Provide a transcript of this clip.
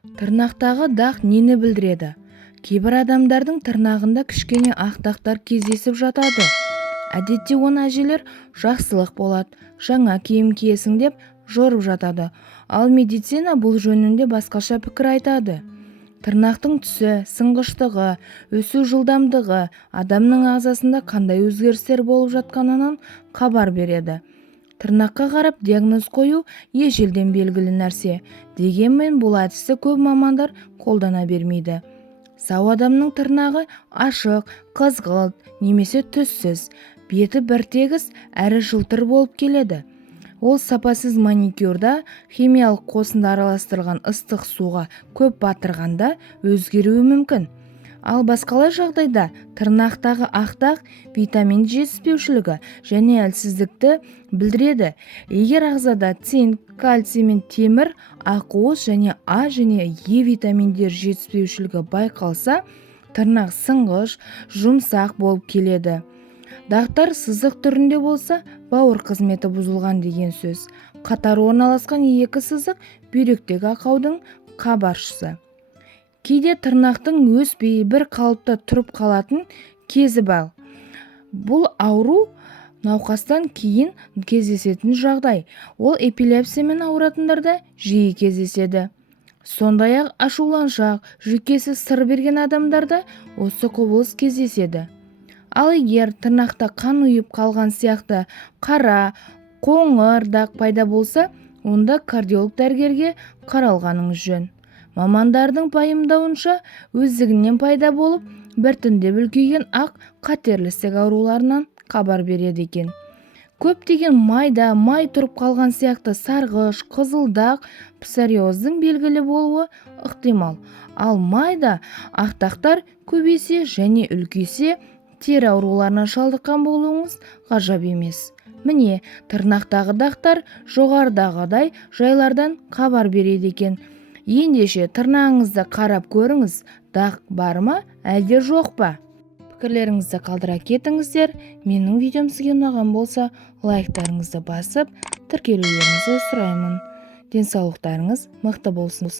Тырнақтағы дақ нені білдіреді? Кейбір адамдардың тырнағында кішкене ақ дақтар кездесіп жатады. Әдетте оны әжелер жақсылық болады, жаңа киім киесің деп жорып жатады. Ал медицина бұл жөнінде басқаша пікір айтады. Тырнақтың түсі, сынғыштығы, өсу жылдамдығы адамның ағзасында қандай өзгерістер болып жатқанынан хабар береді. Тырнаққа қарап диагноз қою ежелден белгілі нәрсе. Дегенмен бұл әдісті көп мамандар қолдана бермейді. Сау адамның тырнағы ашық, қызғылт немесе түссіз, беті біртегіс әрі жылтыр болып келеді. Ол сапасыз маникюрда химиялық қосынды араластырылған ыстық суға көп батырғанда өзгеруі мүмкін. Ал басқалай жағдайда тырнақтағы ақ дақ витамин жетіспеушілігі және әлсіздікті білдіреді. Егер ағзада цинк, кальций мен темір, ақуыз және А және Е витаминдер жетіспеушілігі байқалса, тырнақ сынғыш, жұмсақ болып келеді. Дақтар сызық түрінде болса, бауыр қызметі бұзылған деген сөз. Қатар орналасқан екі сызық бүйректегі ақаудың хабаршысы. Кейде тырнақтың өспей бір қалыпта тұрып қалатын кезі бар. Бұл ауру науқастан кейін кездесетін жағдай. Ол эпилепсиямен ауыратындарда жиі кездеседі. Сондай-ақ ашуланшақ, жүйкесі сыр берген адамдарда осы құбылыс кездеседі. Ал егер тырнақта қан ұйып қалған сияқты қара, қоңыр дақ пайда болса, онда кардиолог дәрігерге қаралғаныңыз жөн. Мамандардың пайымдауынша, өздігінен пайда болып, біртіндеп үлкейген ақ қатерлі ісік ауруларынан хабар береді екен. Көптеген майда май тұрып қалған сияқты сарғыш, қызыл дақ псориоздың белгілі болуы ықтимал. Ал майда ақ дақтар көбейсе және үлкейсе, тері ауруларына шалдыққан болуыңыз ғажап емес. Міне, тырнақтағы дақтар жоғарыдағыдай жайлардан хабар береді екен. Ендеше тырнағыңызды қарап көріңіз, дақ бар ма, әлде жоқ па? Пікірлеріңізді қалдыра кетіңіздер. Менің видеом сізге ұнаған болса, лайктарыңызды басып, тіркелулеріңізді сұраймын. Денсаулықтарыңыз мықты болсын.